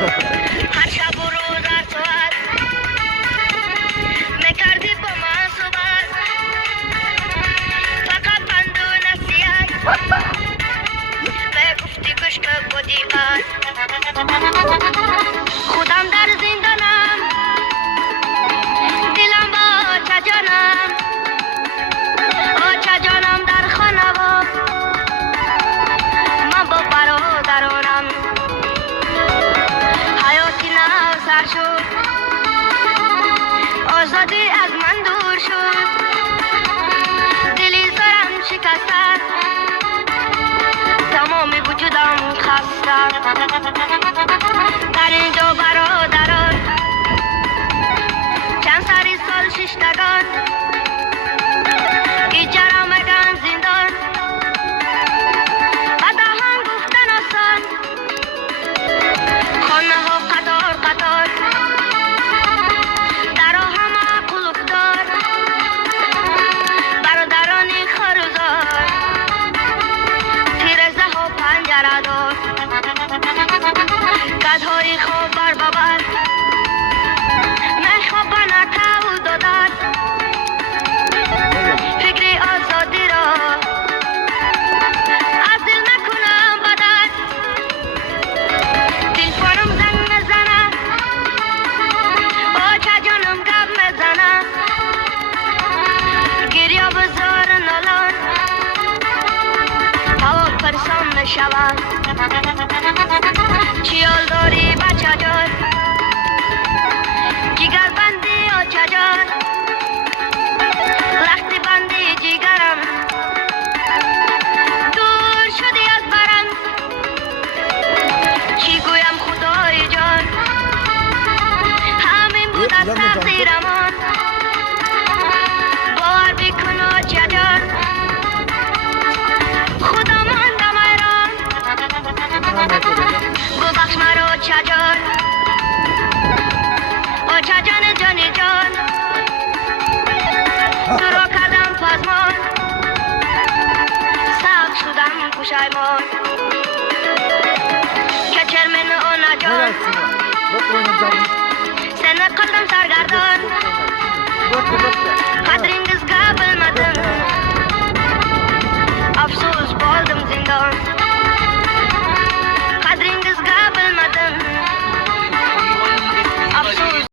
هر شب و روز هر ساعت میکردی با من صحبت، فقط پند و نصیحت میگفتی گوش که با دقت. خودم در زندانم، دلم با چجانم، چجانم در خانه و من با برادرانم. حیاتی نو سر شد، آزادی از من دور شد، دلی سرم شکسته، تمامی وجودم خسته. در اینجا برادران چند سری سال ششتگان، ایجارم مگن زندان، بعد هم گفتن آسان، خانه ها قطار قطار، در همه قلوب دار، برادرانی خروزار، تیرزه ها پنجره دار، گدهای خواب بر ببر، میخوابن که دادن، فکری آزادی را از دل نکنم بدن. تلفنم زنگ میزنه، چه جانم گپ میزنه، گریه بزار نالان، هوا پرسان میشود. چیال داری بچه جان، جگر بندی آچه جان، لختی بندی جگرم، دور شدی از برم. چی گویم خدای جان، همین بود از تقدیرمان. باور بکن آچه جان، خدا ماندم ایران، ببخش مرا آچه جان، آچه جان جانی جان، تو را کردم پزمان، سخت شدم پشیمان، که چرمن آن جان، سن قلبم سرگردان،